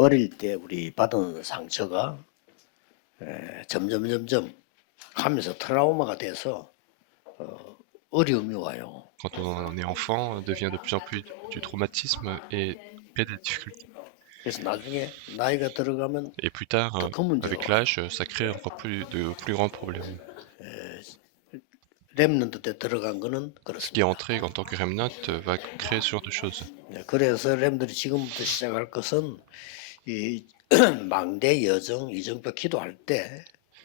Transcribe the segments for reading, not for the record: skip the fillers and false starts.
어릴 때 우리 받은 상처가 점점 하면서 트라우마가 돼서 어려움이 와요. Quand on est enfant, devient de plus en plus du traumatisme et crée des difficultés. 그래서 나중에 나이가 들어가면 Et plus tard, 더 큰 문제가 avec 와요. l'âge, ça crée encore plus grands problèmes. 랩런트 때 들어간 거는 Ce qui est 그렇습니다. entré en tant que remnant va créer ce genre de choses. 그래서 랩들이 지금부터 시작할 것은 이 망대 여정 이정표 기도할 때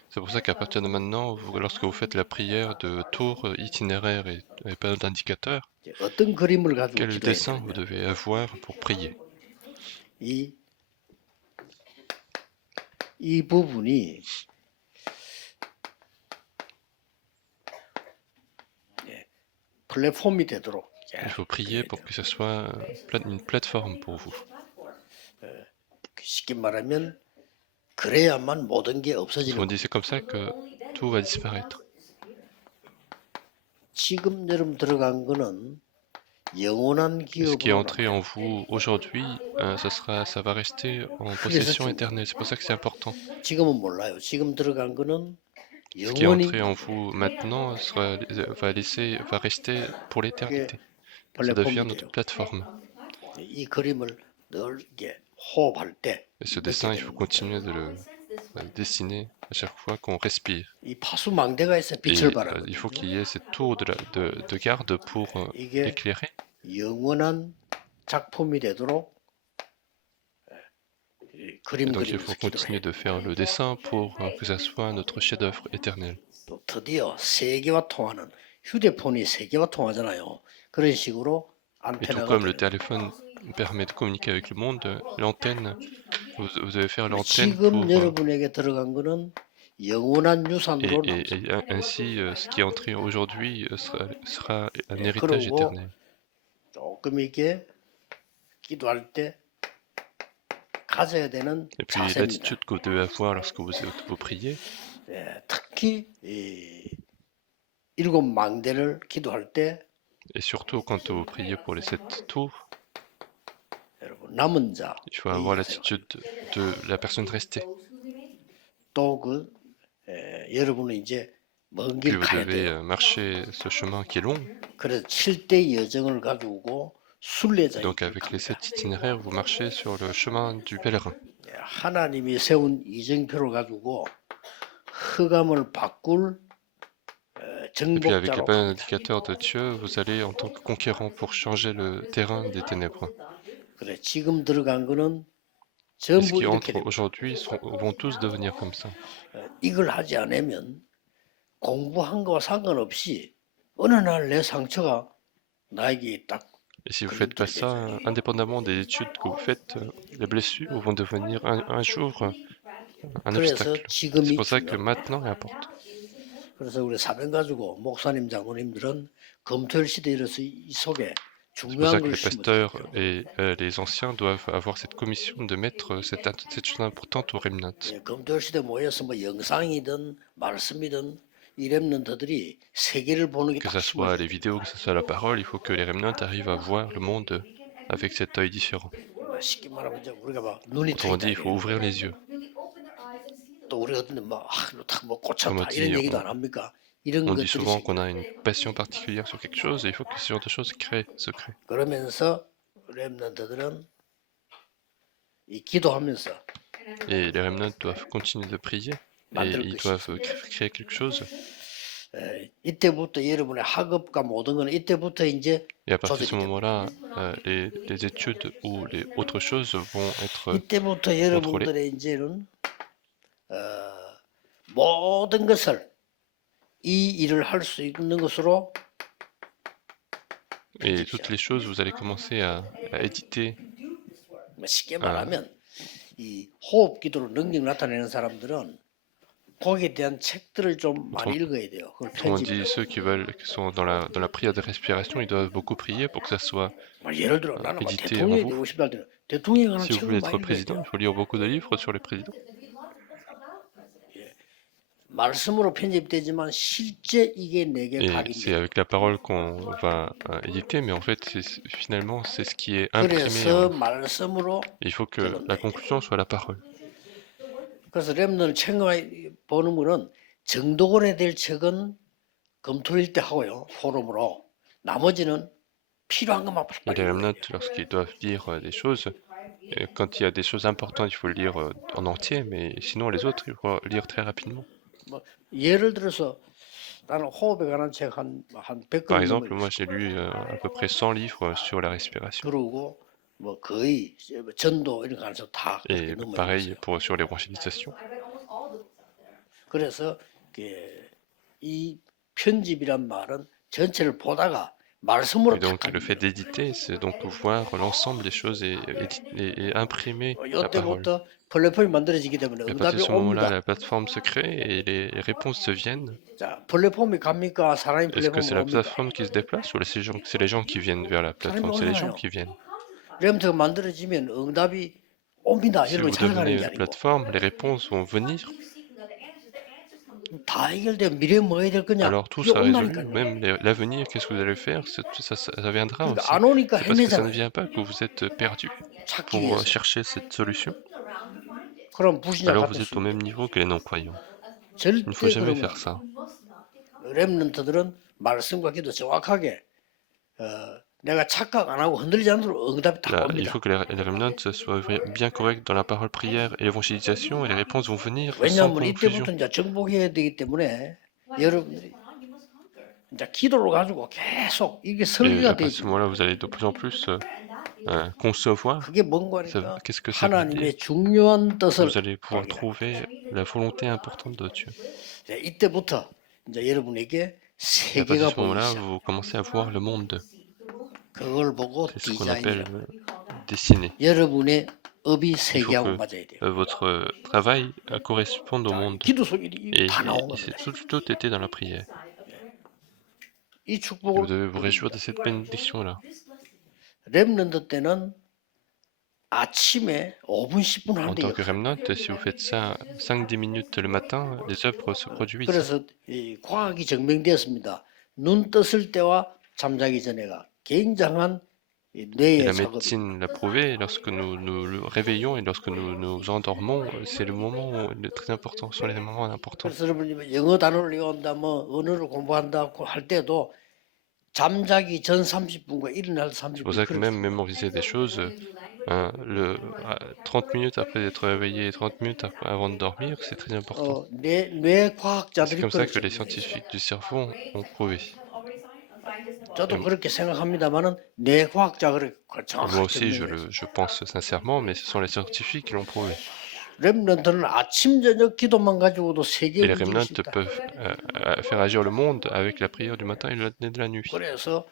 C'est pour ça qu'à partir de maintenant, lorsque vous faites la prière de tour, itinéraire et période d'indicateur, 어떤 그림을 가지고 quel 기도해야 dessin vous 되느냐. devez avoir pour prier. 이 부분이 플랫폼이 되도록 Il faut prier pour que ce soit une plateforme pour vous. 쉽게 말하면 그래야만 모든 게 없어지는 On 거예요. dit c'est comme ça que tout va disparaître. 지금 여러분 들어간 거는 영원한 Et ce qui est 기업으로 entré en vous aujourd'hui, ça va rester en possession éternelle. C'est pour ça que c'est important. 지금은 몰라요. 지금 들어간 거는 Ce qui est 영원히 entré en vous maintenant va rester pour l'éternité. Ça devient 플랫폼이 notre 돼요. plateforme. 이 그림을 늘 이렇게 호흡할 때 Et ce 느끼게 dessin, il 되는 faut 거죠. continuer de le dessiner à chaque fois qu'on respire. 이 파수망대가 있어 Et 빛을 발하거든요. il faut qu'il y ait cette tour de garde pour 이게 éclairer. 영원한 작품이 되도록 그림 Donc il 그리면서 faut continuer 기도해요. de faire le dessin pour que ça soit notre chef-d'œuvre éternel. 또 드디어 세계와 통하는 휴대폰이 세계와 통하잖아요. 그런 식으로 Et tout 안테나가 comme le 되는 téléphone permet de communiquer avec le monde, l'antenne, vous devez faire 거예요. l'antenne 지금 pour... 여러분에게 들어간 거는 영원한 유산으로 남습니다. et ainsi, ce qui est entré aujourd'hui sera un héritage 그리고 éternel. 조금 이게 기도할 때 가져야 되는 Et puis 자세입니다. l'attitude que vous devez avoir lorsque vous priez, 특히 일곱 망대를 기도할 때 et surtout quand vous priez pour les 7 tours, 여러분 남은 자 il faut avoir l'attitude de la personne restée. 또 여러분은 이제 먼 Puis 길 vous 가야 devez 돼요. marcher ce chemin qui est long. 그래서 7대 여정을 가지고 순례자 Donc avec les 7 itinéraires, vous marchez sur le chemin du pèlerin. 하나님이 세운 이정표를 가지고 흑암을 바꿀 Et puis avec les 정복자로 panneaux indicateurs de Dieu, vous allez en tant que conquérant pour changer le terrain des ténèbres. 그래 지금 들어간 거는 Et ce 전부 qui 이렇게 entre 됩니다. aujourd'hui vont tous devenir comme ça. 이걸 하지 않으면 공부한 거와 상관없이 어느 날 내 상처가 나에게 딱 Et si vous ne faites pas ça, indépendamment des études que vous faites, les blessures vont devenir un jour un 그래서 obstacle. C'est 지금이 pour ça que 중요합니다. maintenant est important. 그래서 우리 사명 가지고 목사님 장로님들은 검토일 시대에 이르러서 이 속에 C'est pour ça 중요한 que 걸 les 심어줘야 pasteurs 돼요. et les anciens doivent avoir cette commission de mettre cette chose importante au remnant. 검토일 시대 모여서 뭐 영상이든 말씀이든 이 렘넌트들이 세계를 보는 게 Que 딱 ça soit 심어져요. les vidéos, que ce soit la parole, il faut que les remnants arrivent à voir le monde avec cet œil différent. 쉽게 말하면 이제 우리가 막 눈이 Autrement dit, il faut 트인다. ouvrir les yeux. 또 우리가 어떤 막 뭐 Comme on 꽂혔다 이런 dit, 얘기도 안 합니까? 이런 on dit 것들이 souvent 생겨요. qu'on a une passion particulière sur quelque chose et il faut que ce genre de choses se créent. 그러면서 렘넌트들은 이 기도하면서 Et les remnants doivent continuer de prier et ils doivent créer quelque chose. 이때부터 여러분의 학업과 모든 거는 이때부터 이제 Et à partir de 조직이 ce 됩니다. moment-là, les études ou les autres choses vont être 이때부터 여러분들의 이제는 모든 것을 이 일을 할 수 있는 것으로 et toutes les choses, vous allez commencer à éditer. 쉽게 말하면 이 호흡 기도로 능력 나타내는 사람들은 거기에 대한 책들을 좀 많이 읽어야 돼요. 그걸 Autrement dit, 편집을. ceux qui sont dans la prière de respiration, ils doivent beaucoup prier pour que ça soit 예를 들어 나는 막 édité en 대통령이 vous. 되고 싶다 할 때는 대통령에 관한 Si vous 책을 voulez 많이 être 읽어야 président, 돼요. il faut lire beaucoup de livres sur les présidents. 말씀으로 편집되지만 실제 이게 내게 Et 각인 c'est 돼요. avec la parole qu'on va éditer, mais en fait, finalement, c'est ce qui est imprimé en 그래서 nous. 말씀으로 Il faut que la 결론돼야 돼요. conclusion soit la parole. 그래서 랩런을 책을 보는 거는 정독원에 될 책은 검토일 때 하고요. 포럼으로. 나머지는 필요한 것만 Et 빨리빨리 les 읽어야 remnotes, 돼요. lorsqu'ils doivent lire des choses, quand il y a des choses importantes, il faut le lire en entier, mais sinon les autres, il faut lire très rapidement. 뭐 예를 들어서 나는 호흡에 관한 책 한 Par 100권 exemple, 넘을 moi j'ai lu à peu près 100 livres sur la respiration. 그러고 뭐 거의 전도 이런 거 안에서 다 그렇게 Et 넘어 pareil 있어요. sur l'évangélisation. 그래서 이 편집이란 말은 전체를 보다가 말씀으로 Et donc 탁 le fait d'éditer, c'est donc voir l'ensemble des choses et imprimer la parole. 이때부터 플랫폼이 만들어지기 때문에 Et à partir 응답이 de ce moment-là, 옵니다. la plateforme se crée et les réponses se viennent. 자, 플랫폼이 갑니까? 사람이 Est-ce que 플랫폼 c'est la 옵니까? plateforme qui se déplace ou c'est les gens qui viennent vers la 사람이 plateforme? C'est les gens 오잖아요. qui viennent. 렘트가 만들어지면 응답이 옵니다. Si 여러분이 vous 찾아가는 devenez 게 une 아니고 plateforme, les réponses vont venir. 다 해결되면 미래에 뭐 해야 될 거냐? Alors tout 그게 sera résolu, 온다니까요. même l'avenir, qu'est-ce que vous allez faire, ça viendra 그러니까 aussi. 안 오니까 C'est parce que ça ne 헤매잖아요. vient pas que vous êtes perdu 찾기 pour 위해서. chercher cette solution. 그럼 불신자 Alors 같을 vous êtes 수 au même 있는 niveau que les non-croyants. Il ne faut 절대 jamais 그러면 faire ça. 렘넌트들은 말씀과 기도 정확하게 내가 착각 안 하고 흔들리지 않도록 응답이 다 Là, il 옵니다. faut que les remnants soient bien corrects dans la parole prière et l'évangélisation et les réponses vont venir sans 왜냐하면 confusion. 이때부터 이제 정복해야 되기 때문에 여러분들이 이제 기도를 가지고 계속 이게 Et 설계가 à 돼 ce 있고 moment-là, vous allez de plus en plus concevoir. 그게 뭔가 하니까 Qu'est-ce que ça veut dire? 하나님의 중요한 뜻을 Vous allez pouvoir 발견해요. trouver la volonté importante de Dieu. 이제 이때부터 이제 여러분에게 Et à partir de 세계가 ce moment-là, 보이기 시작. vous commencez à voir le monde. 그걸 보고 C'est ce qu'on appelle 디자인이라고. dessiner. 여러분의 업이 Il faut 세계하고 que 맞아야 돼요. votre travail corresponde au monde. 기도 속이 Et 다 나온 겁니다. tout était dans la prière. 이 Et vous 축복을 devez vous réjouir de cette bénédiction-là. 렘넌트 때는 아침에 5분 10분 En 하는데 tant que remnant, si vous faites ça 5-10 minutes le matin, les œuvres se produisent. 그래서 이 과학이 증명되었습니다. 눈 떴을 때와 잠자기 전에가 굉장한 이 Et 뇌의 la 작업이. médecine l'a prouvé, lorsque nous nous réveillons et lorsque nous nous endormons, c'est le moment où il est très important, ce sont les moments importants. 그래서 여러분이 영어 단어를 외운다, 뭐 언어를 공부한다 할 때도 잠자기 전 30분과 일어날 C'est pour 30분 ça que même 그렇게 mémoriser des choses, 30 minutes après d'être réveillé et 30 minutes avant de dormir, c'est très important. 뇌 C'est 과학자들이 comme ça 그걸 que les 증명했어요. scientifiques du cerveau ont prouvé. 저도 그렇게 생각합니다만은 뇌 과학자가 Moi 정확하게 aussi, 증명했어요. je pense sincèrement, mais ce sont les scientifiques qui l'ont prouvé. 렘넌트는 아침 저녁 기도만 가지고도 Et 세계를 les 움직일 수 remnants 있다. peuvent faire agir le monde avec la prière du matin et de la nuit. 그래서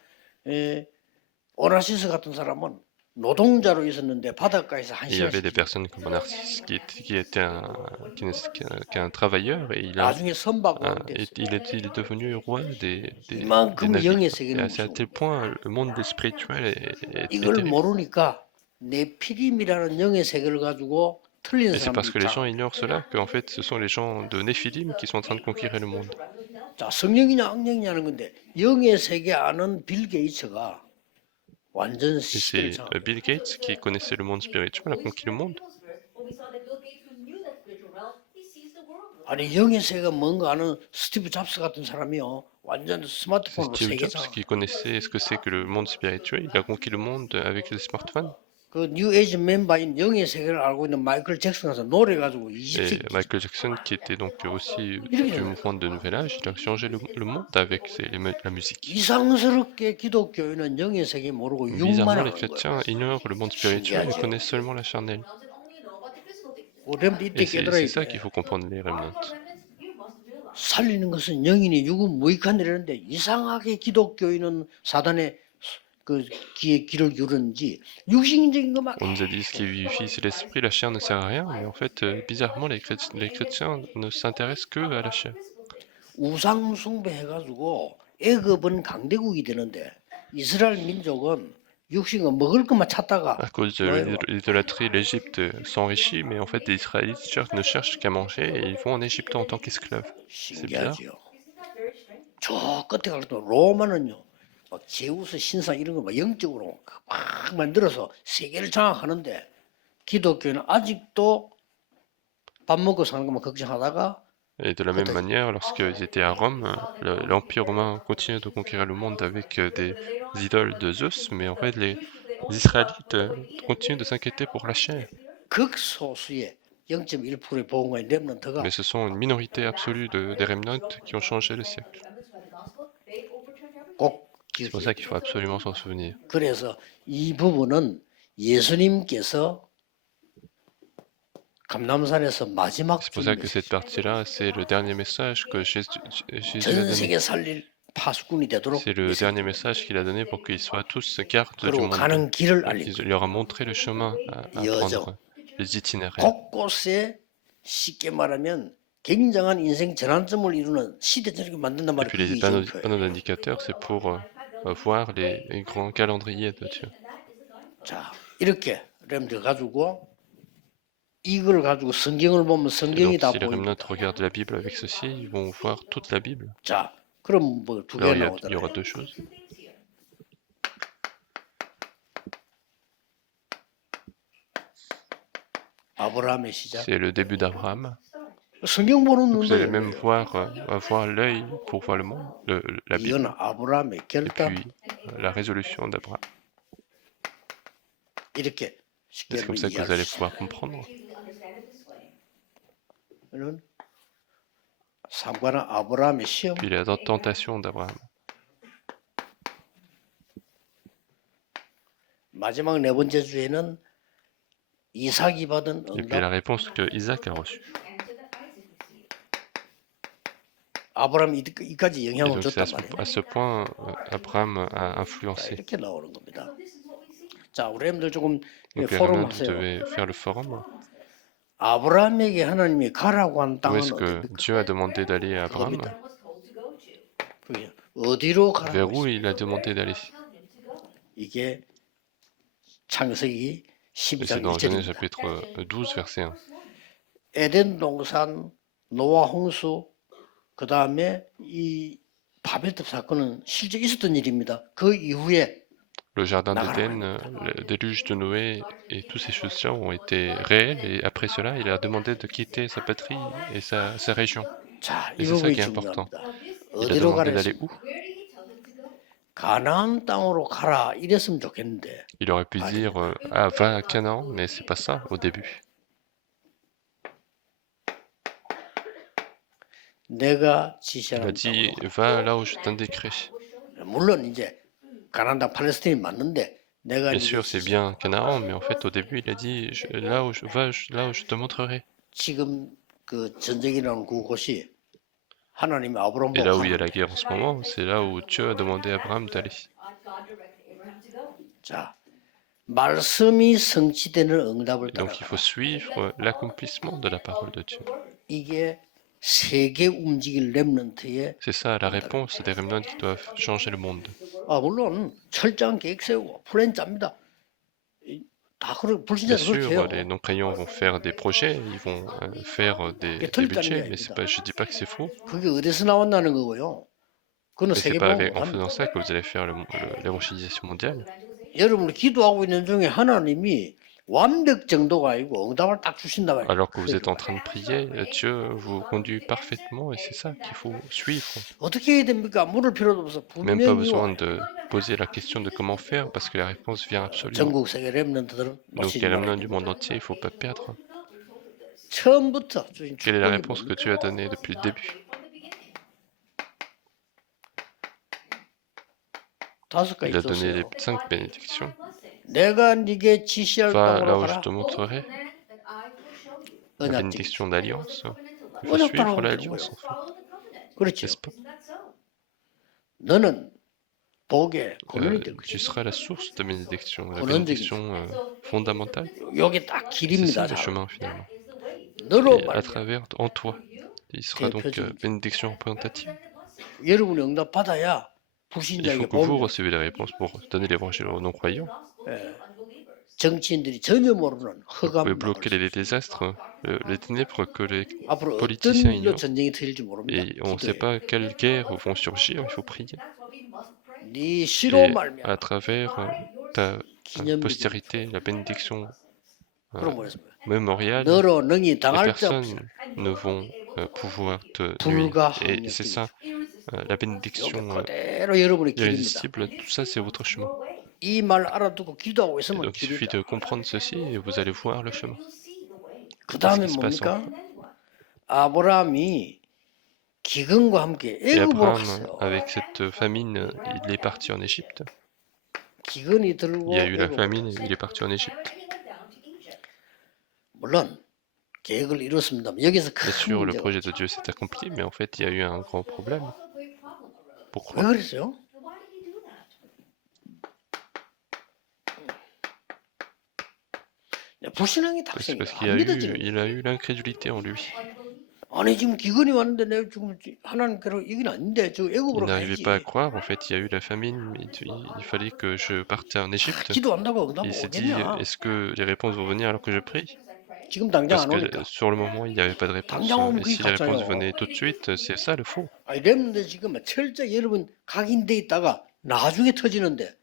오나시스 같은 사람은 노동자로 있었는데 바닷가에서 한 Et il y avait des 시간씩 personnes comme Narcisse qui était qui est un travailleur et 나중에 선박으로 il est devenu roi des 이만큼 navires. 영의 Et 세계는 c'est à 무서워. tel point le monde spirituel est 이걸 terrible. 모르니까 네피림이라는 영의 세계를 가지고 틀린 Et c'est parce que les gens 사람들이 ignorent cela qu'en fait ce sont les gens de Néphilim qui sont en train de conquérir le monde. 자 성령이냐 악령이냐는 건데 영의 세계 아는 빌 게이츠가 완전 Et 시대를 c'est 장악해. Bill Gates qui connaissait le monde spirituel, a conquis le monde. 아니 영의 세계가 뭔가 아는 스티브 잡스 같은 사람이요 완전 C'est 스마트폰으로 Steve 세계 Jobs 장악. qui connaissait ce que c'est que le monde spirituel. Il a conquis le monde avec les smartphones. 그 뉴에이지 멤버인 영의 세계를 알고 있는 마이클 잭슨 가서 노래 가지고 Et 20세기 Michael Jackson, qui était donc aussi du mouvement de Nouvel Âge, il a changé le monde avec la musique. 이상스럽게 기독교인은 영의 세계 모르고 육만 Bizarrement, 하는 les 거예요. chrétiens ignorent le monde spirituel et connaissent seulement la charnelle. 렘드 이때 Et 깨달아야 c'est ça 돼. qu'il faut comprendre les remnants. 살리는 것은 영이니 육은 무익한 일이라는데 이상하게 기독교인은 사단의 그 귀에 귀를 기울였는지 육신적인 것만 On nous a dit ce qui vivifie, c'est l'esprit, la chair ne sert à rien, mais en fait, bizarrement, les chrétiens ne s'intéressent que à la chair. 우상 숭배해가지고 애굽은 강대국이 되는데 이스라엘 민족은 육신은 먹을 것만 찾다가 À cause de 노예로 l'idolâtrie, l'Égypte s'enrichit, mais en fait, les Israélites ne cherchent qu'à manger et ils vont en Égypte en tant qu'esclaves. C'est bizarre. 신기하죠. 저 끝에 갈때 로마는요, 막 제우스 신상 이런 거 막 영적으로 막 만들어서 세계를 장악하는데 기독교는 아직도 밥 먹고 사는 것만 걱정하다가 Et de la même manière, lorsqu'ils étaient à Rome, l'Empire romain continuait de conquérir le monde avec des idoles de Zeus, mais en fait, les Israélites continuent de s'inquiéter pour la chair. 극소수의 0.1%의 보험가의 렘넌트가 Mais ce sont une minorité absolue des remnants qui ont changé le siècle. 꼭 C'est pour 기억해야 ça qu'il 돼요. faut absolument s'en souvenir. 그래서 이 부분은 예수님께서 감남산에서 마지막 C'est pour 준 ça que cette 메시지. partie-là, c'est le dernier message que Jésus a 전 donné. 세계 살릴 파수꾼이 되도록 C'est le dernier message qu'il a donné pour qu'ils soient tous gardes du 그리고 monde. 가는 길을 Et 알린 il leur a montré le chemin à prendre, les itinéraires. 곳곳에 쉽게 말하면 굉장한 인생 전환점을 이루는 시대적으로 만든단 Et 말이에요. puis 그게 les 이정표예요. panneaux d'indicateurs, c'est pour voir les grands calendriers de Dieu. 자, 이렇게 렘들 가지고 이걸 가지고 성경을 보면 Et 성경이 donc, 다 si les remnants 보입니다. regardent la Bible avec ceci, ils vont voir toute la Bible. 자, 그럼 뭐 두 개 Alors, il y 나오더라고요. aura deux choses. 아브라함의 시작. C'est le début d'Abraham. 성경 보는 Vous allez 눈도 même voir l'œil pour voir le monde, la Bible, 이건 아브라함의 et 결단. puis la résolution d'Abraham. 이렇게 쉽게 C'est comme ça que vous 이해할 allez 수 pouvoir comprendre. 있어요. 상관은 아브라함의 시험. Puis la tentation d'Abraham. 마지막 네 번째 주에는 이삭이 받은 Et puis la 응답. réponse que Isaac a reçue. 아브라함이 이까지 Et 영향을 donc c'est 줬단 말이에요. à ce point Abraham a 자, influencé. 이렇게 나오는 겁니다. 자, 우리 엠들 조금 Donc les 포럼 remnants 하세요. devaient faire le forum. 아브라함에게 하나님이 가라고 한 Où 땅은 est-ce que 어디입니까? Dieu a demandé d'aller à Abraham? 그게 어디로 Vers 가라고 où 했어요? il a demandé d'aller? 이게 창세기 Et c'est 12장 dans Genèse 1절입니다. chapitre 12, verset 1. 에덴 동산, 노아 홍수, 그 다음에 이 바벨탑 사건은 실제 있었던 일입니다. 그 이후에 Le jardin d'Éden, le déluge de Noé et toutes ces choses-là ont été réelles. Et après cela, il a demandé de quitter sa patrie et sa région. 자, Et 이 c'est ça 부분이 qui est important. 중요합니다. Il a 어디로 demandé 가라 d'aller 했습니까? où? 가나안 땅으로 가라 이랬으면 좋겠는데 Il aurait pu dire ah, va à Canaan, mais c'est pas ça au début. 내가 Il a 지시하는 dit 땅으로 va là où je t'indiquerai. 물론 이제 가나안 땅 팔레스타인이 맞는데 내가 Bien 이제 sûr, c'est bien Canaan, mais en fait, au début, il a dit là où là où je te montrerai. 지금 그 전쟁이라는 그곳이 하나님이 아브라함 Et 보고 là où il y a 가라. la guerre en ce moment, c'est là où Dieu a demandé à Abraham d'aller. 자, 말씀이 성취되는 응답을 Et donc il faut 따라가라. suivre l'accomplissement de la parole de Dieu. 이게 세계 움직일 렘넌트의 C'est ça la réponse des remnants qui doivent changer le monde. 물론 철저한 계획 세우고 플랜 짭니다. 다 Bien 불신자들 그렇게 sûr, 해요. les non-croyants vont faire des projets, ils vont faire des budgets, mais c'est pas, je dis pas que c'est faux. 그게 어디서 나왔다는 거고요. 그거는 Mais c'est 세계 pas 보험 en faisant 못합니다. ça que vous allez faire l'évangélisation mondiale. 여러분이 기도하고 있는 중에 하나님이 완벽 정도가 아니고 응답을 딱 주신다 말이에요. Alors que vous êtes en train de prier, Dieu vous conduit parfaitement et c'est ça qu'il faut suivre. 어떻게 해야 됩니까? 물을 필요도 없어. Même pas 분명히 besoin 와요. de poser la question de comment faire parce que la réponse vient absolument. 전국 세계 렘넌트들은 Donc 놓치지 les 말아야 remnants du 됩니다. monde entier, il ne faut pas perdre. 처음부터 주신 Quelle est la 축복이 réponse que 뭡니까? Dieu a donnée depuis le début? 5가지 Il a donné les 줬어요. 5 bénédictions. 내가 네게 지시할 Va là 땅으로 où je 가라. te montrerai. La 언약적. bénédiction d'alliance. Il faut 언약 suivre 따라가면 되는 l'alliance, 거예요. en fait. 그렇죠. N'est-ce pas? 너는 복의 근원이 될 Tu 것이다. seras la source de bénédiction, la 근원적인 bénédiction fondamentale. 요게 딱 C'est 길입니다. ça le 자. chemin finalement. 너로 Et à 말이야. travers, en toi, il sera donc bénédiction représentative. 여러분이 응답 받아야 Il faut 불신자에게 que vous 보험료. recevez les réponses pour donner l'évangile aux non-croyants. 예. 정치인들이 전혀 모르는 Vous pouvez 흑암 막을 bloquer 수 les 있어요. désastres, les ténèbres que les 앞으로 어떤 politiciens 일로 ignorent. 전쟁이 터질지 모릅니다. Et on ne sait 기도해. pas quelles guerres vont surgir, il faut prier. 네 시로 Et 말미암아 à travers ta 기념비를 postérité, la bénédiction 그럼 뭐랬어요? mémoriale, 너로 능히 les 당할 자 없으라. personnes ne vont pouvoir te nuire. 불가항력 Et c'est ça, la 여기 bénédiction 그대로 여러분의 길입니다. irrésistible, tout ça c'est votre chemin. 이 말 알아두고 기도하고 Et 있으면 donc il suffit 길이다. de comprendre ceci et vous allez voir le chemin. 그 Qu'est-ce 다음에 qui se passe 뭡니까? 아브라함이 기근과 함께 Et 애굽으로 Abraham, 갔어요. avec cette famine, il est parti en Égypte. 기근이 Il 들고 y a eu la 애굽으로 famine, 갔어요. il est parti en Égypte. 물론 계획을 이뤘습니다. 여기서 Bien 큰 sûr, le 문제가 projet 있죠. de Dieu s'est accompli, mais en fait, il y a eu un grand problème. 왜 Pourquoi? 그랬어요? 불신앙이 C'est 탁생이에요. parce qu'il 안 a 믿어지는 il a eu l'incrédulité en lui. 아니 지금 기근이 왔는데 내가 지금 하나님께로 이건 아닌데 저 Il 애굽으로 n'arrivait 가야지. pas à croire, en fait, il y a eu la famine, il fallait que je parte en Égypte. 기도한다고 응답 Et il s'est dit, 오겠냐? est-ce que les réponses vont venir alors que je prie? 지금 당장 Parce 안 que 오니까. sur le moment, il n'y avait pas de réponse. 당장 오면 Et 그게 si les réponses 가짜요. venaient tout de suite, c'est ça le faux. 아니 렘는데 지금 철저히 여러분 각인돼 있다가 나중에 터지는데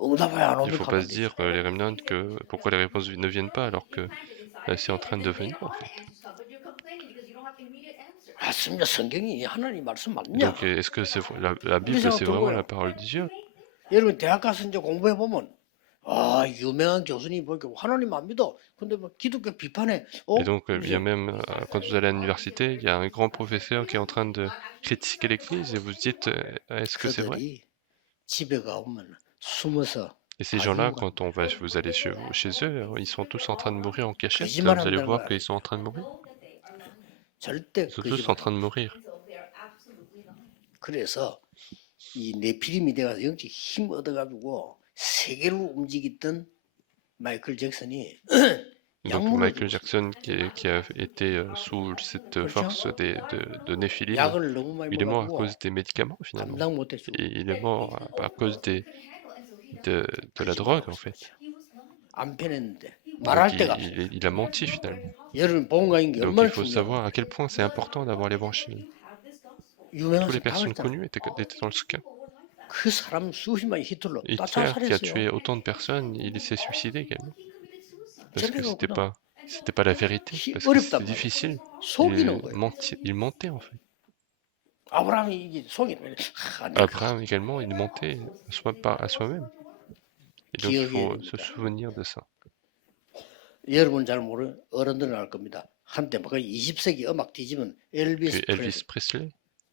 응답이 안 Il ne 오면 faut pas se dire, les remnants, que pourquoi les réponses ne viennent pas alors que c'est en train de venir, en fait. 맞습니다. 성경이 하나님 말씀 맞냐? Donc, est-ce que la Bible, c'est vraiment la parole de Dieu? 여러분 대학 가서 이제 공부해 보면 아 유명한 교수님 보니까 하나님 안 믿어. 근데 뭐 기독교 비판해. Et donc, il y a même, quand vous allez à l'université, il y a un grand professeur qui est en train de critiquer l'Église et vous vous dites, est-ce que c'est vrai? 그들이 집에 가보면 숨어서 Et ces gens-là, quand vous allez chez eux, ils sont tous en train de mourir en cachette. Vous allez voir qu'ils sont en train de mourir. 절대 Ils sont tous en train de mourir. 그래서 이 네피림이 돼가서 영적 힘 얻어가지고 세계로 움직였던 마이클 잭슨이 Donc Michael Jackson, qui a été sous cette force de Néphilim, 약을 너무 많이 il est mort à 먹어가지고 cause des médicaments finalement. 감당 못했죠. Et il est mort à cause de la drogue en fait. 안 편했는데 Donc 말할 데가 없어요. il a menti finalement. 여러분 본가인 게 Donc 얼마나 il faut savoir à quel point c'est important d'avoir l'évangile. 유명한 Toutes les 사람 다 personnes 그랬잖아. connues étaient dans le cas. 그 사람 수십만 히틀러 다 Hitler, qui a 자살했어요. tué autant de personnes, il s'est suicidé également. Parce que 전례가 c'était pas la vérité, parce que 어렵단 c'était 말이야. difficile. 속이는 거예요. Il mentait en fait. 아브라함이 이게 속이는 Abraham également, il mentait à soi-même. Et donc il faut se souvenir de ça. 여러분 잘 모르는 어른들은 알 겁니다. 한때 그 20세기 음악 뒤지면 Puis 엘비스 Elvis Presley,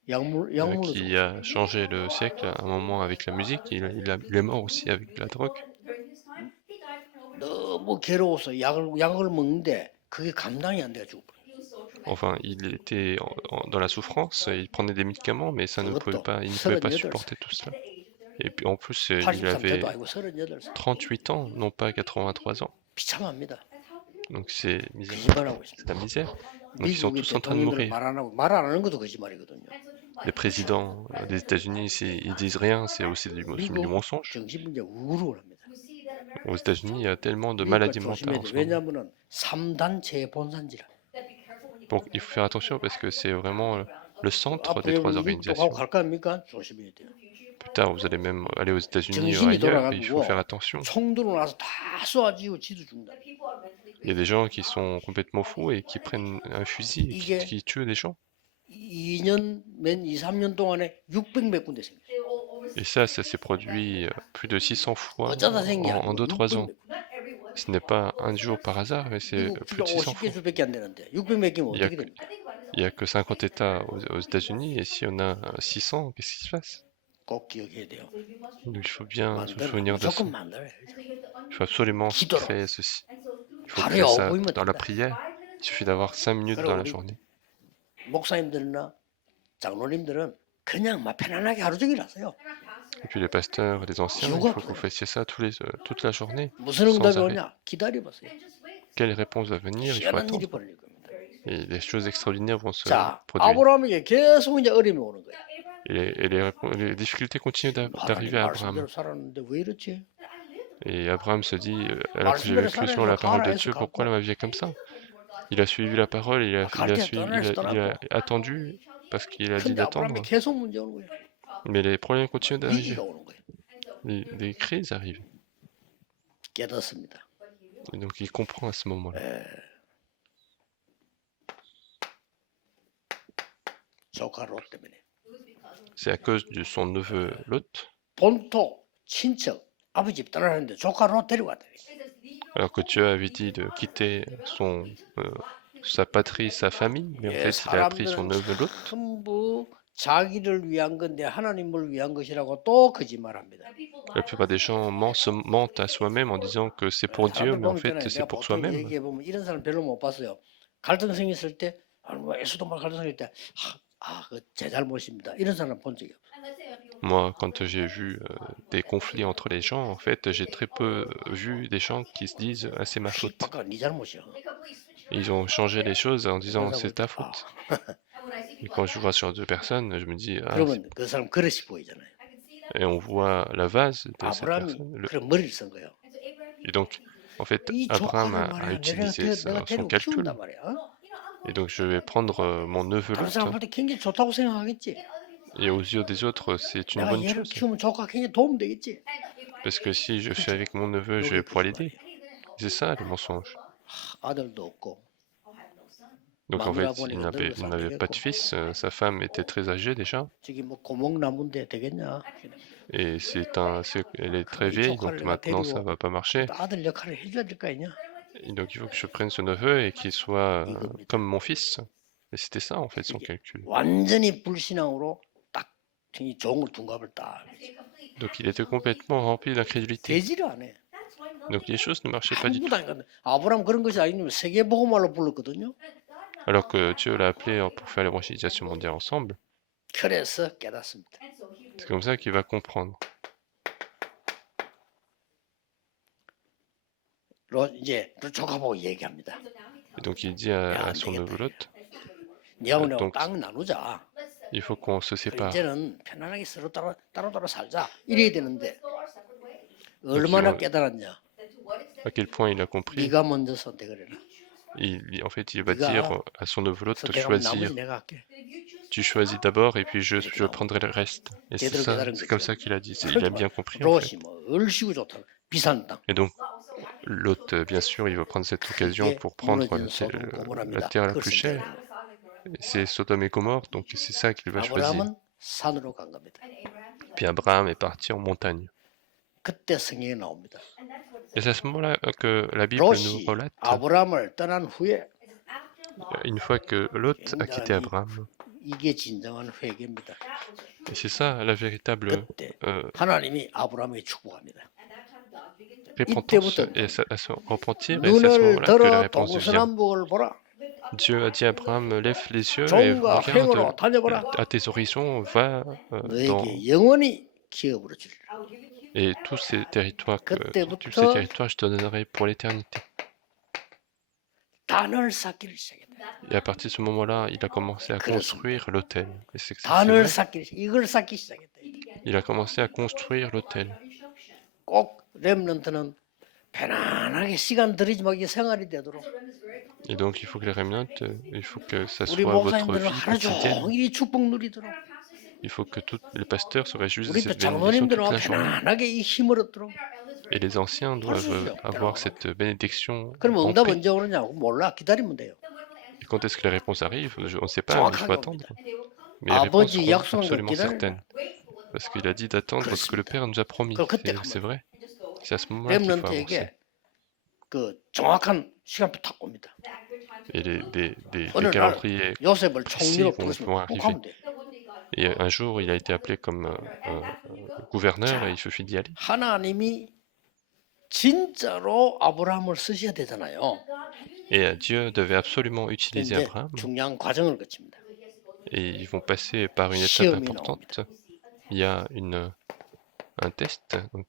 약물로 qui a changé le siècle à un moment avec la musique, il est mort aussi avec la drogue. 너무 괴로워서 약을 먹는데 그게 감당이 안 돼가지고 Enfin, il était dans la souffrance, il prenait des médicaments, mais il ne pouvait pas supporter tout cela. Et puis en plus, il 83세도 avait 아니고 38살 38 ans, non pas 83 ans. 비참합니다. Donc c'est misère. 거짓말하고 C'est 있습니다. la misère. Donc ils sont 미국의 tous en train de 대통령들 mourir. 말 안 하는 것도 거짓말이거든요. Les présidents des États-Unis, ils disent rien, c'est aussi du mensonge. 정신분자 우울을 합니다. Aux États-Unis, il y a tellement de 미국과 maladies mentales 조심해야 en 돼. ce moment. 왜냐하면 3단체의 본산지라. Donc il faut faire attention parce que c'est vraiment le centre des 앞으로 trois 미국도 organisations. 가고 갈까 합니까? 조심해야 돼요. Plus tard, vous allez même aller aux États-Unis ou 정신이 ailleurs, et il faut 돌아가지고 faire attention. 총 들고 나서 다 쏘아지고 지도 죽는다. Il y a des gens qui sont complètement fous et qui prennent un fusil et qui tuent des gens. 2년, 2, 3년 동안에 600몇 군데 생겼어요. Et ça s'est produit plus de 600 fois 어쩌다 생겨? en 2-3 ans. Ce n'est pas un jour par hasard, mais c'est 미국 plus 주가 de 600 fois. 50개수밖에 안 되는데 600몇 개면 Il y a- 어떻게 됩니까? Il n'y a que 50 États aux États-Unis et si on a 600, qu'est-ce qui se passe? 꼭 기억해야 돼요. Donc il faut bien se 만들어, souvenir de ça. 무조건 만들어야 돼요. Il faut absolument Qui dort. créer ceci. Il faut 하루에 créer ça 5분이면 dans la 된다. prière. Il suffit d'avoir 5 minutes dans la journée. 목사님들이나 장로님들은 그냥 막 편안하게 하루 종일 하세요. Et puis les pasteurs, les anciens, il faut que vous fassiez ça toute la journée. 무슨 sans 응답이 arrêt. 오냐? 기다려보세요. Quelle réponse va venir? Il faut 희한한 일이 attendre. 벌어질 겁니다. Et des choses extraordinaires vont se 자, produire. 아브라함에게 계속 이제 어려움이 오는 거예요. les difficultés continuent d'arriver à Abraham. 말씀대로 살았는데 왜 이렇지? Et Abraham se dit, alors que j'ai vécu selon la parole de Dieu, pourquoi ma vie est comme ça? Il a suivi la parole, il a attendu parce qu'il a dit 근데 아브라함이 d'attendre. 계속 문제 오는 거예요. Mais les problèmes continuent d'arriver. 위기가 오는 거예요. Les crises arrivent. 깨닫습니다. Et donc il comprend à ce moment-là. 조카 롯 때문에. C'est à cause de son neveu Lot, 본토, 친척, 아버지 집 떠나는데 조카 롯 데려갔다. alors que Dieu avait dit de quitter sa patrie, sa famille, mais en 예, fait il a pris son 사람들은 neveu Lot. 전부 자기를 위한 건데 하나님을 위한 것이라고 또 거짓말합니다. La plupart des gens mentent à soi-même en disant que c'est pour Dieu, 사람들 mais en 보면 fait 있잖아요. c'est 내가 pour 보통 soi-même. 얘기해 보면 이런 사람 별로 못 봤어요. 갈등 생겼을 때, 뭐 에스도마 갈등 생길 때, 제 잘못입니다. 이런 사람 본 적이 없어요. Moi, quand j'ai vu des conflits entre les gens, en fait, j'ai très peu vu des gens qui se disent ah, c'est ma faute. 바꿔, 네 잘못이야. Ils ont changé les choses en disant 그러다 c'est ta 보니까, faute. Et quand je vois ce genre de personnes, je me dis ah, 그러면 그 사람 그릇이 보이잖아요. et on voit la vase de cette 아브라함이 personne. 그런 머리를 쓴 거예요. Et donc, en fait, 이 Abraham 조카를 a 말이야, utilisé 내가 son 데리고 calcul. 키운단 말이야. Et donc, je vais prendre mon neveu 다른 Lot. 사람 볼 때 굉장히 좋다고 생각하겠지. Et aux yeux des autres, c'est une 내가 bonne 얘를 chose. 키우면 조카 굉장히 도움 되겠지. Parce que si je suis avec mon neveu, je vais pouvoir l'aider. C'est ça le mensonge. 아들도 없고 Donc en fait, il n'avait pas de fils, sa femme était très âgée déjà, 저기 뭐 고목나무인데 되겠냐. et elle est très vieille, donc maintenant ça va pas marcher. 아들 역할을 해줘야 될 거 아니냐. Et donc il faut que je prenne ce neveu et qu'il soit comme mon fils. Et c'était ça en fait son calcul. 완전히 불신앙으로 딱 종을 둔갑을 딱. Donc il était complètement rempli d'incrédulité. 되지를 않아. Donc les choses ne marchaient pas du tout. 아브라함 그런 것이 아니면 세계복음화로 불렀거든요. Alors que Dieu l'a appelé pour faire l'évangélisation mondiale ensemble. 그래서 깨닫습니다. C'est comme ça qu'il va comprendre. 이제 조카보고 얘기합니다. Et donc il dit à son neveu Lot, 네하고 내가 donc, 땅 나누자. il faut qu'on se sépare. 이제는 편안하게 서로 따로 살자. 이래야 되는데 얼마나 깨달았냐. À quel point il a compris. 네가 먼저 선택을 해라. En fait, il va dire à son neveu Lot de 선택하면 choisir. 나머지 내가 할게. Tu choisis d'abord et puis je prendrai le reste. Et c'est comme ça qu'il a dit. Il a bien compris. En fait. 롯이 뭐 얼씨구 좋다. 비싼 땅. Et donc, Lot, bien sûr, il va prendre cette occasion pour prendre la terre la plus chère. C'est Sodome et Gomorrhe, donc c'est ça qu'il va choisir. 아브라함은 산으로 간 겁니다. Puis Abraham est parti en montagne. 그때 성경에 나옵니다. Et c'est à ce moment-là que la Bible nous 롯이 relate. 아브라함을 떠난 후에 Une fois que Lot a quitté Abraham. 이게 진정한 회개입니다. Et c'est ça la véritable 그때 하나님이 아브라함에게 축복합니다. repentance et à se repentir. Et c'est à ce 눈을 moment-là que la 들어 réponse vient. 동서남북을 보라. Dieu a dit à Abraham, lève les yeux et 종과 행으로 regarde 다녀보라. à tes horizons, va dans... 너에게 영원히 기업으로 주리라. Et tous ces territoires, je te donnerai pour l'éternité. 단을 쌓기를 시작했다. Et à partir de ce moment-là, il a commencé à construire l'autel. Et c'est 단을 vrai. 쌓기 이걸 쌓기 시작했다. Il a commencé à construire l'autel. 꼭 렘넌트는 편안하게 시간 들이지 말고 생활이 되도록. Et donc, il faut que les remnants, il faut que ça 우리 soit votre 목사님들은 vie 하루 quotidienne. 종일 축복 누리도록. Il faut que tous les pasteurs se réjouissent de 우리 cette bénédiction toute 장로님들은 la journée. 편안하게 이 힘을 얻도록. Et les anciens doivent avoir cette bénédiction 그럼 en 응답 paix. 언제 오느냐고 몰라 기다리면 돼요. Et quand est-ce que les réponses arrivent? On ne sait pas, il faut attendre. Mais les réponses 아버지 seront 약속한 거 absolument 기다려라. certaines. Parce qu'il a dit d'attendre ce que le Père nous a promis. C'est vrai. C'est à ce moment-là qu'il faut avancer. 렘넌트에게 그 정확한 시간표 딱 옵니다. Et des 어느 날 calendriers 요셉을 précis 총리로 vont 부르시면 arriver. 꼭 하면 돼. Et un jour, il a été appelé comme gouverneur et il suffit d'y aller. 하나님이 진짜로 아브라함을 쓰셔야 되잖아요. Et Dieu devait absolument utiliser 근데 Abraham. 중요한 과정을 거칩니다. Et ils vont passer par une étape 시험이 importante. Il y a un test. Donc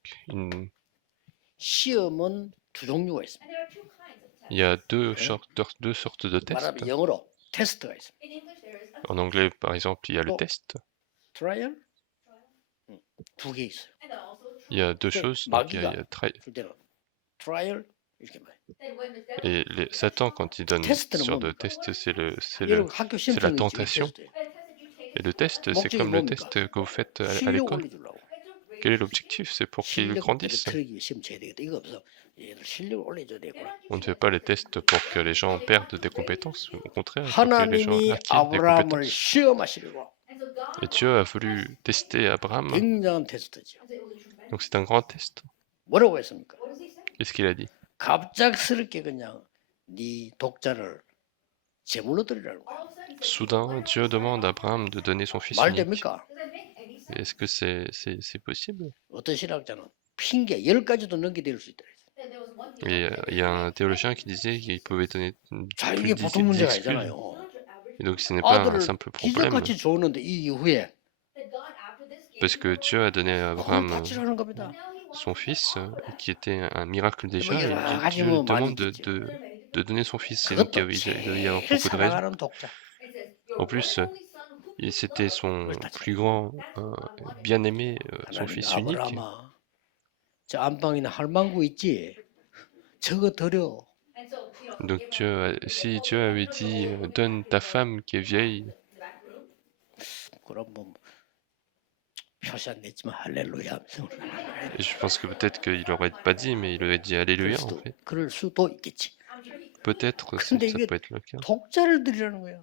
시험은 두 종류가 있습니다. il y a deux sortes de tests. 말하면 영어로 테스트가 있습니다. En anglais, par exemple, il y a le test. 트라이얼 두 개 있어요. Il y a deux 그 choses, donc il y 마귀가 a try- 줄 때는 트라이얼 이렇게 말해요. et Satan, quand il donne 테스트는 sur de 뭡니까? tests, 여러분 학교 c'est la 시험치는 게 이게 tentation. 테스트예요. Et le test, c'est 목적이 comme le 뭡니까? test que vous faites à 실력 l'école. 올려주려고. Quel est l'objectif? C'est pour qu'ils 실력 grandissent. 떨어뜨리기 시험 쳐야 되겠다. 이거 없어. 얘들 실력을 올려줘야 되구나. On ne fait pas les tests pour que les gens perdent des compétences. Au contraire, il faut que les gens 하나님이 acquièrent des 아브라함을 compétences. 시험하시려고 Et Dieu a voulu tester Abraham. 굉장한 테스트죠. Donc c'est un grand test. 뭐라고 했습니까? Qu'est-ce qu'il a dit? 갑작스럽게 그냥 네 독자를 제물로 드리라는 거야. Soudain, Dieu demande à Abraham de donner son fils 말 unique. 됩니까? Est-ce que c'est possible? 어떤 신학자는 핑계 10가지도 넘게 될 수 있다. Et il y a un théologien qui disait qu'il pouvait donner 자, plus 이게 de 보통 10 문제가 excuses. 아니잖아요. Et donc ce n'est pas un 아들을 simple problème. 기적같이 줬는데 이 이후에 Parce que Dieu a donné à 그걸 Abraham 바치라는 겁니다. son fils, qui était un miracle déjà, 뭐 et 여러 가지 Dieu 뭐 많이 demande 있겠죠. de donner son fils. Et donc il devait y avoir 그것도 제일 beaucoup de raisons. 사랑하는 독자. En plus, c'était son plus grand bien-aimé, son 하나님 fils unique. 아브라함아, 저 안방에는 할망구 있지? 저거 드려. Donc si Dieu avait dit donne ta femme qui est vieille, 그럼 뭐 표시 안 냈지만 할렐루야. et je pense que peut-être qu'il aurait pas dit, mais il aurait dit Alléluia en fait. 그럴 수도 있겠지. Peut-être 근데 ça 이게 peut être le cas. 독자를 드리라는 거야.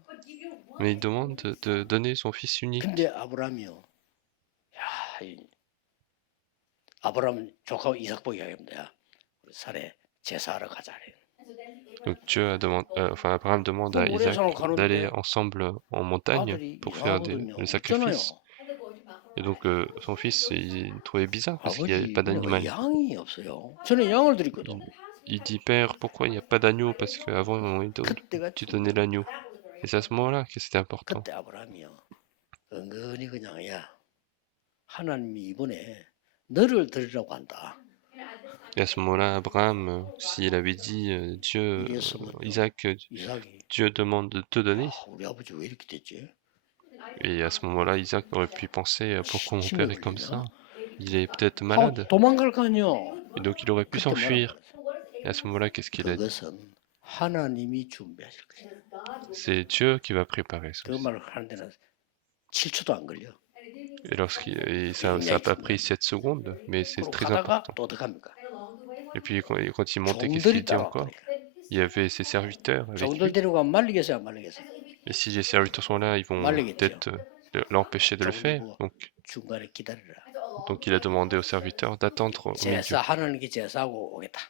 Mais il demande de donner son fils unique. 근데 아브라함이요. 야, 아브라함 조카 이삭 보기 하겠습니다. 야, 우리 산에 제사하러 가자. Donc Dieu enfin Abraham demande à Isaac d'aller ensemble en montagne 아들이 pour faire 이상하거든요. le 없잖아요. sacrifice. Et donc son fils, il trouvait bizarre parce qu'il n'y avait 아버지 pas 왜 d'animal. 양이 없어요? 저는 양을 드렸거든. Il dit Père, pourquoi il n'y a pas d'agneau? Parce qu'avant 그때가 tu donnais l'agneau. Et c'est à ce moment-là que c'était important. 그때 아브라함이요. 은근히 그냥 야 하나님이 이번에 너를 드리라고 한다. Et à ce moment-là, Abraham, s'il avait dit Dieu, Isaac, 이삭이 Dieu demande de te donner. 아, 우리 아버지 왜 이렇게 됐지? Et à ce moment-là, Isaac aurait pu penser pourquoi mon père est comme ça? Il est peut-être 하고 malade. 도망갈 거 아니요. Et donc il aurait pu 그때 s'enfuir. 말한 Et à ce moment-là, qu'est-ce qu'il a dit? 그것은 하나님이 준비하실 것이다. C'est Dieu qui va préparer ça. 그 말을 하는 데는 7초도 안 걸려. Et ça n'a pas pris 7 secondes, mais c'est 그리고 très 가다가 important. 또 어떻게 합니까? Et puis quand il montait, qu'est-ce 종들이 qu'il dit encore? 따라왔다니까. Il y avait ses serviteurs avec 종들 lui. 데리고 가면 말리겠어요, 안 말리겠어요? Et si les serviteurs sont là, ils vont peut-être l'empêcher de le faire. 중간에 기다리라. Donc il a demandé aux serviteurs d'attendre au milieu. 제사 하나님께 제사하고 오겠다.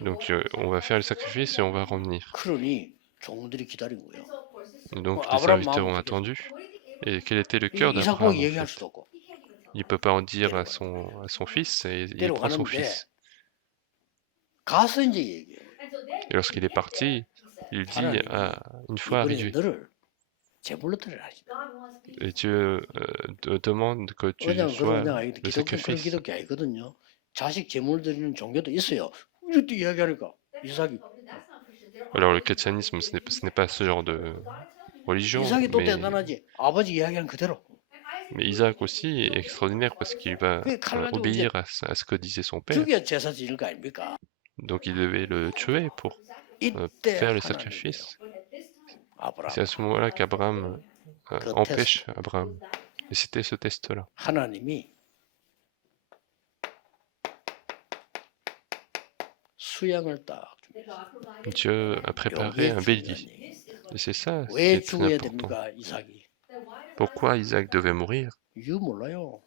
Donc on va faire le sacrifice et on va revenir. 그러니 종들이 기다린 거예요. Et donc les 아브라함 serviteurs ont 마음은 attendu. Et quel était le cœur 이삭 d'Abraham 보고 en 얘기할 fait? 수도 없고. Il ne peut pas en dire à son fils et il prend son fils. 가서 이제 얘기해. Et lorsqu'il est parti, il dit une fois 이번에 arrivé, 너를 제물로 드리라. et Dieu te demande que tu 왜냐면 sois 그냥 le 그런 sacrifice. 기독교 아니거든요. 자식 제물 드리는 종교도 있어요. 이것도 이야기하니까 이삭이 Alors le christianisme, ce n'est pas ce genre de religion, 이삭이 또 대단하지. 아버지 이야기한 그대로. mais Isaac aussi est extraordinaire parce qu'il va obéir à ce que disait son père. 죽여 제사 지낼 거 아닙니까? Donc il devait le tuer pour 이때 faire le 하나님이에요. sacrifice. 아브라함. C'est à ce moment-là qu'Abraham empêche Abraham. Et c'était ce test-là. 하나님이 수양을 딱 Dieu a préparé un bélier. Et c'est ça qui 왜 est très 죽어야 important. 됩니까, 이삭이? Pourquoi Isaac devait mourir? 이유 몰라요.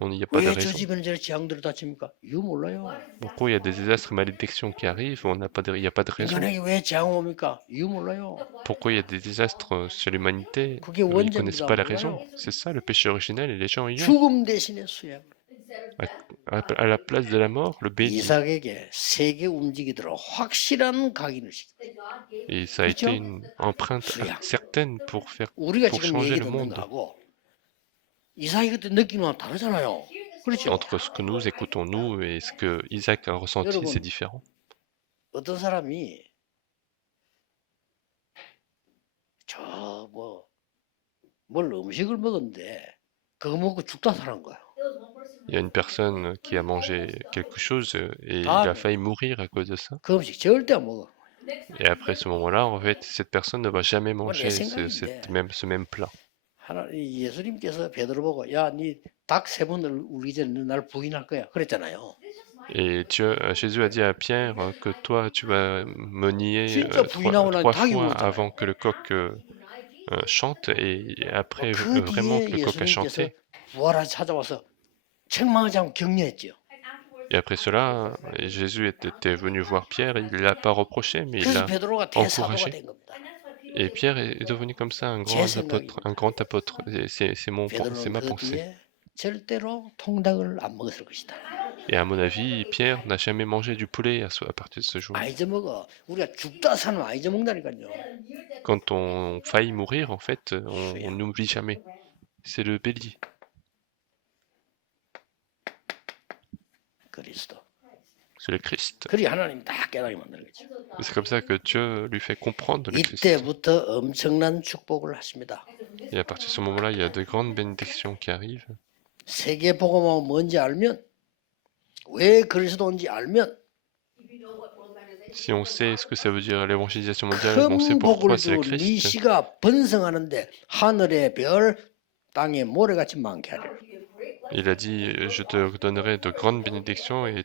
Il n'y a pas de 왜 저 raison. 집에는 저런 재앙들이 다칩니까? 이유 몰라요. Pourquoi il y a des désastres et malédictions qui arrivent? Il n'y a pas de raison. 인간에게 왜 재앙 옵니까? 이유 몰라요. Pourquoi il y a des désastres sur l'humanité? 그게 Ils ne connaissent 원죄입니다. pas la raison. C'est ça le péché originel et les gens ignorent. 죽음 대신에 수양. À la place de la mort, le bélier. 이삭에게 세계 움직이도록 확실한 각인을 시켰다. Et ça a été une empreinte certaine pour 우리가 pour 지금 changer 얘기 le 듣는 monde. 거하고 이삭이 그때 느끼는 건 다르잖아요. 그렇죠? Entre ce que nous écoutons nous et ce que Isaac a ressenti, 여러분, c'est différent. 어떤 사람이 저 뭘 음식을 먹었는데 그거 먹고 죽다 사는 거야. Il y a une personne qui a mangé quelque chose et il a 다음에 failli mourir à cause de ça. 그 음식 절대 안 먹어. Et après ce moment-là, en fait, cette personne ne va jamais 그건 내 manger 생각인데 ce même plat. 이 예수님께서 베드로 보고 야, 네 닭 세 번을 울기 전에 날 부인할 거야. 그랬잖아요. Et Jésus a dit à Pierre que toi, tu vas me nier 진짜 부인하고 난 trois 닭이 fois 울었잖아요. avant que le coq chante et après 그 vraiment 뒤에 que le coq a 예수님께서 chanté. 부활하시 찾아와서 책망하지 않고 격려했죠. Et après cela, Jésus était venu voir Pierre, il ne l'a pas reproché, mais il 그래서 l'a 베드로가 대사도가 encouragé. 된 겁니다. Et Pierre est devenu comme ça 제 un grand apôtre. C'est c'est 베드로는 ma 그 pensée. 뒤에 절대로 통닭을 안 먹었을 것이다. Et à mon avis, Pierre n'a jamais mangé du poulet à partir de ce jour. 아 잊어먹어. 우리가 죽다 사는 아 잊어먹는다니까요. Quand on faillit mourir, en fait, 주야. on n'oublie jamais. C'est le bélier, 그리스도. c'est le Christ. 그리 하나님 다 깨닫게 만들겠죠. Et c'est comme ça que Dieu lui fait comprendre le Christ. 이때부터 엄청난 축복을 하십니다. Et à partir de ce moment-là, il y a de grandes bénédictions qui arrivent. 세계 복음은 뭔지 알면 왜 그리스도인지 알면 Si on sait ce que ça veut dire l'évangélisation mondiale, on sait 큰 pourquoi 복을 c'est le 주고 네 Christ. 씨가 번성하는데 하늘의 별 땅에 모래같이 많게 하리라. Il a dit, je te donnerai de grandes bénédictions et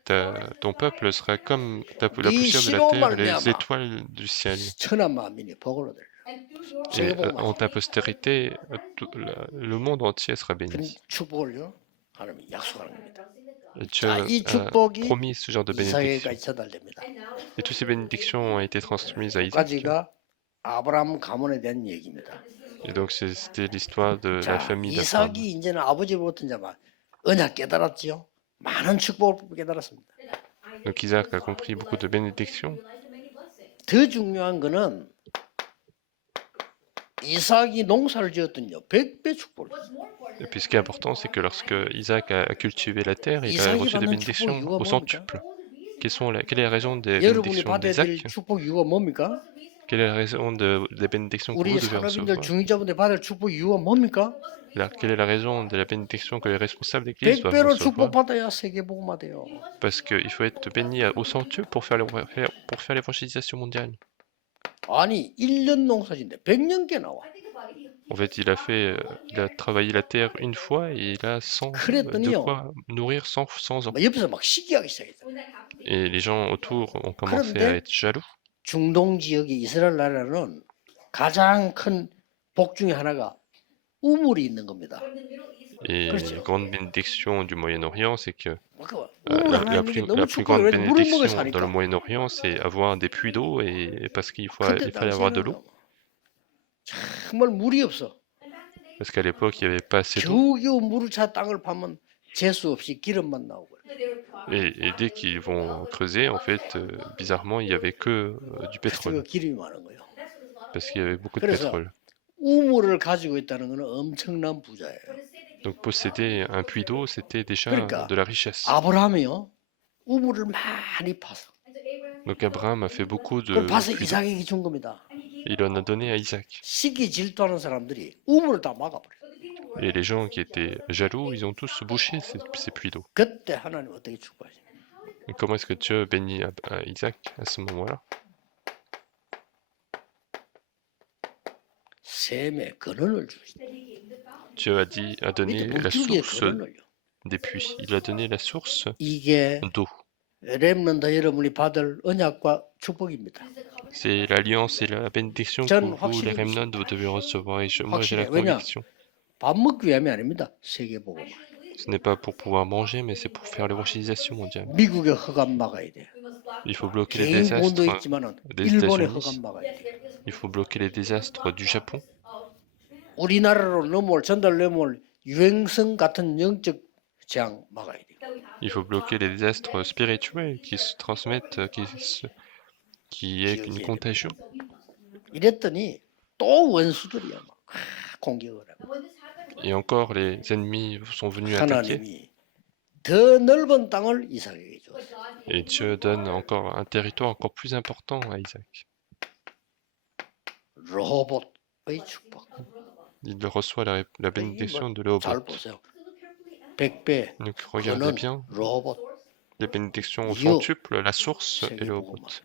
ton peuple sera comme la poussière de la terre et les étoiles du ciel. 천한 만민이 복을 얻으리라. Et en ta postérité, le monde entier sera 그 béni. 축복을요 하나님이 약속하는 겁니다. Et Dieu 자, 이 a 축복이 promis ce genre de bénédiction. 이삭에게까지 전달됩니다. Et toutes ces bénédictions ont été transmises à Isaac. 여기까지가 아브라함 가문에 대한 얘기입니다. Et donc c'était l'histoire de la 자, famille d'Abraham. 이삭이 이제는 아버지로부터 이제 막 언약 깨달았지요. 많은 축복을 깨달았습니다. Donc Isaac a compris beaucoup de bénédictions. 더 중요한 거는 이삭이 농사를 지었더니요 100배 축복을 줬어요. Et puis ce qui est important, c'est que lorsque Isaac a cultivé la terre, il a 이삭이 reçu des 받는 축복 bénédictions 이유가 au 뭡니까? centuple. Quelle est la raison des 여러분이 bénédictions 받아야 될 d'Isaac? 축복 이유가 뭡니까? Quelle est la raison des bénédictions que 우리 vous devez 산업인들 recevoir? 중위자분들 받을 축복 이유가 뭡니까? Quelle est la raison de la bénédiction que les responsables d'église doivent 100배로 recevoir? 축복받아야 세계복음화 돼요. Parce qu'il faut être béni au centuple pour faire l'évangélisation mondiale. 아니 1년 농사진데 100년께 나와. En fait, il a travaillé la terre une fois et il a de quoi nourrir 100 ans. 옆에서 막 시기하기 시작했어. Et les gens autour ont commencé à être jaloux. 중동 지역의 이스라엘 나라는 가장 큰 복 중에 하나가 우물이 있는 겁니다. Et 그렇죠. la grande bénédiction du Moyen-Orient, c'est que 우물 하나 있는 게 너무 la plus grande 축복을 왜 물을 먹어 bénédiction dans le 사니까. Moyen-Orient, c'est avoir des puits d'eau et parce qu'il fallait avoir de l'eau. 정말 물이 없어. Parce qu'à l'époque, il n'y avait pas assez d'eau. 겨우겨우 물을 차 땅을 파면 재수 없이 기름만 나오고. Et dès qu'ils vont creuser, en fait, bizarrement, il n'y avait que du pétrole. 기름이 많은 거예요. Parce qu'il y avait beaucoup de 그래서 pétrole. 우물을 가지고 있다는 것은 엄청난 부자예요. Donc posséder un puits d'eau, c'était déjà 그러니까 de la richesse. 아브라함이요 우물을 많이 파서 Donc Abraham a fait beaucoup de 그걸 파서 puits d'eau. 이삭에게 준 겁니다. Il en a donné à Isaac. 시기 질투하는 사람들이 우물을 다 막아버려. Et les gens qui étaient jaloux, ils ont tous bouché ces puits d'eau. 그때 하나님 어떻게 축복하시냐? Et comment est-ce que Dieu bénit à Isaac à ce moment-là? 샘의 근원을 주시다. Dieu a donné la 물줄기의 source 근원을요. des puits. Il a donné la source 이게 d'eau. 렘넌트 여러분이 받을 언약과 축복입니다. C'est l'alliance et la bénédiction que 전 vous, les 확실히 remnants, vous devez recevoir. Et moi, j'ai la 확실해. 왜냐? conviction. 밥 먹기 위함이 아닙니다. 세계복음. Ce n'est pas pour pouvoir manger, mais c'est pour faire l'évangélisation mondiale. 미국의 허감 막아야 돼. Il faut bloquer les 개인 구원도 désastres 있지만은 des 일본의 États-Unis. 허감 막아야 돼. Il faut bloquer les désastres du Japon. 우리나라로 넘어올 전달 넘어올 유행성 같은 영적 재앙 막아야 돼. Il faut bloquer les désastres spirituels qui se transmettent, qui est une contagion. 이랬더니 또 원수들이야 막 공격을 하고. Et encore, les ennemis sont venus attaquer. 하나님이 더 넓은 땅을 이삭에게 줬어요. Et Dieu donne encore un territoire encore plus important à Isaac. 로봇의 축복. il reçoit la bénédiction de 잘 Léoboth. 보세요. 100배 Donc regardez 크는 bien, 로봇 les bénédictions au 이유 centuple, la source et 세계복음화. Léoboth.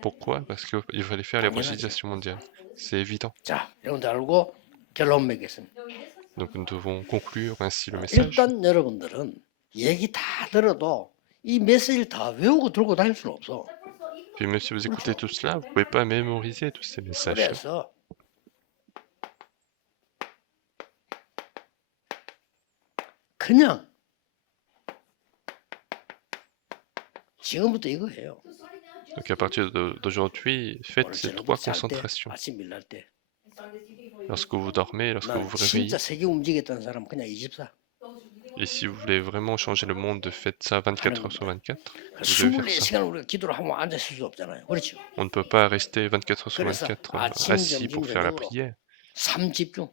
Pourquoi? Parce qu'il fallait faire 당연하죠. l'évangélisation mondiale. C'est évident. 자, 여러분들 알고 결론 맺겠습니다. Donc nous devons conclure ainsi le message. 일단 여러분들은 얘기 다 들어도 이 메시지를 다 외우고 들고 다닐 수는 없어. Puis même si vous écoutez tout cela, vous ne pouvez pas mémoriser tous ces messages. 그래서 그냥 지금부터 이거 해요. Donc à partir d'aujourd'hui, faites 오늘 ces 저녁 3 잘 때, concentrations. 아침 일날 때. Lorsque vous dormez, lorsque 난 vous vous réveillez. 진짜 세계 움직였다는 사람 그냥 24. Et si vous voulez vraiment changer le monde, faites ça 24 heures sur 24. Vous devez faire ça. 24시간 우리가 기도를 하면 앉아 있을 수 없잖아요. 그렇죠? On ne peut pas rester 24 heures sur 그래서 24 아침, assis pour 점심, faire la 저녁으로 prière. 3집중.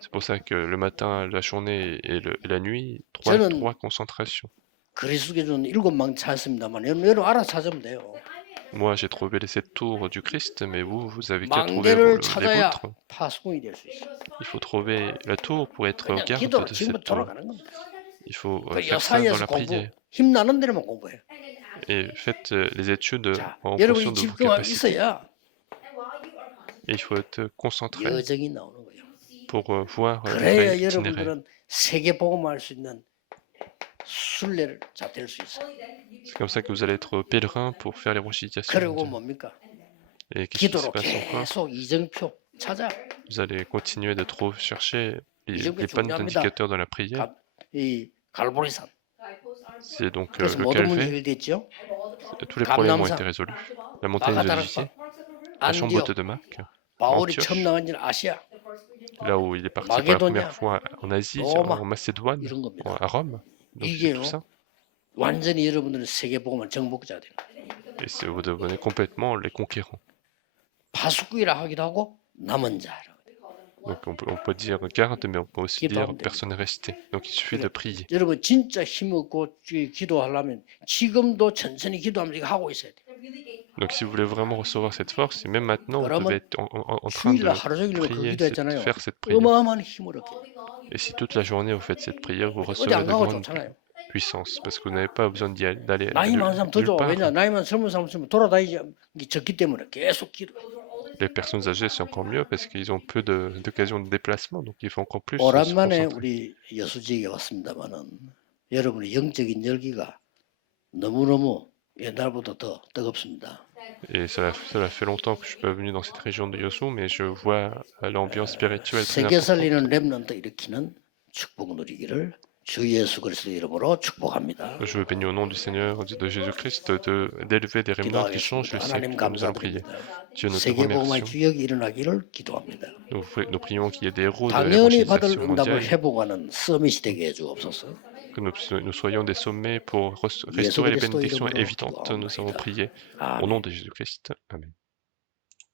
C'est pour ça que le matin, la journée et la nuit, trois 저는 concentrations. 그리스도교는 7망 찾았습니다만 여러분 알아서 찾으면 돼요. Moi, j'ai trouvé les 7 tours du Christ, mais vous avez qu'à trouver 망대를 les 찾아야 vôtres. 파수꾼이 될 수 있어. Il faut trouver la tour pour être 그냥 garde 기도로 de 지금부터 cette tour. 돌아가는 겁니다. Il faut 그 faire ça dans 여사이에서 la 공부 prière. 힘나는 데로만 공부해. Et faites les études 자, en 여러분이 fonction de vos 집중하고 capacités. 있어야 Et il faut être concentré 여정이 나오는 거예요. pour voir le 그래야 vrai itinéraire. 여러분들은 세계 복음할 수 있는 순례를 잡을 수 있어. C'est comme ça que vous allez être pèlerin pour faire l'évangélisation 그리고 mondiale. 뭡니까? Et qu'est-ce qui se 기도로 passe encore? 계속 이정표 찾아. Vous allez continuer de trop chercher 이정표 les panneaux 중요합니다. indicateurs dans la prière. 이 갈보리산. C'est donc 그래서 le 모든 문제 calvaire. 해결됐죠. Tous les problèmes ont 감람산, été résolus. La montagne de 마가다락사, Olivier, la chambre 안디옥. haute de Marc, 바울이 Antioche. 처음 나간 데는 아시아 là où il est parti pour la Macedonia, première fois en Asie, Rome, en Macédoine, 이런 겁니다. à Rome. Donc c'est 이게요. tout ça. 완전히 여러분들은 세계 복음을 정복자 되는 거예요. Et vous devenez complètement les conquérants. 파수꾼이라 하기도 하고 남은 자라고. Donc on peut dire garde, mais on peut aussi dire 기도하면 됩니다. personne est resté. Donc il suffit de prier. 여러분 진짜 힘없고 기도하려면 지금도 천천히 기도하면서 이거 하고 있어야 돼. Donc si vous voulez vraiment recevoir cette force, et même maintenant, vous 그러면 devez être en train de 휴일날 하루 종일 그 prier, 기도했잖아요. faire cette prière. 어마어마한 힘을 얻게 돼. Et si toute la journée vous faites cette prière, vous 어디 recevrez 안 de 가고 grandes 좋잖아요. puissances, parce que vous n'avez pas besoin d'aller 나이 많은 사람 더 nulle 좋아. part. 왜냐 나이만 젊은 사람 있으면 돌아다니기 적기 때문에 계속 기도. Les personnes âgées, c'est encore mieux parce qu'ils ont peu d'occasions de déplacement, donc il faut encore plus se 오랜만에 concentrer. 우리 여수지역에 왔습니다만은 여러분의 영적인 열기가 너무너무 옛날보다 더 뜨겁습니다. Et cela fait longtemps que je suis pas venu dans cette région de Yosu, mais je vois l'ambiance spirituelle très 세계 importante. 살리는 렘넌트 일으키는 축복 누리기를 주 예수 그리스도 이름으로 축복합니다. Je veux bénir au nom du Seigneur, de Jésus-Christ, d'élever des rémnants qui changent le 하나님 siècle. Nous allons prier. 감사드립니다. Dieu, nous te 세계 복음의 remercions. 주역이 일어나기를 기도합니다. Nous prions qu'il y ait des héros de 당연히 받을 l'évangélisation 응답을 mondiale, 회복하는 서밋이 되게 해주옵소서. que nous soyons des sommets pour 예수 restaurer les 그리스도 bénédictions 이름으로 évidentes. Nous avons 기도합니다. prié au 아멘. nom de Jésus-Christ. Amen.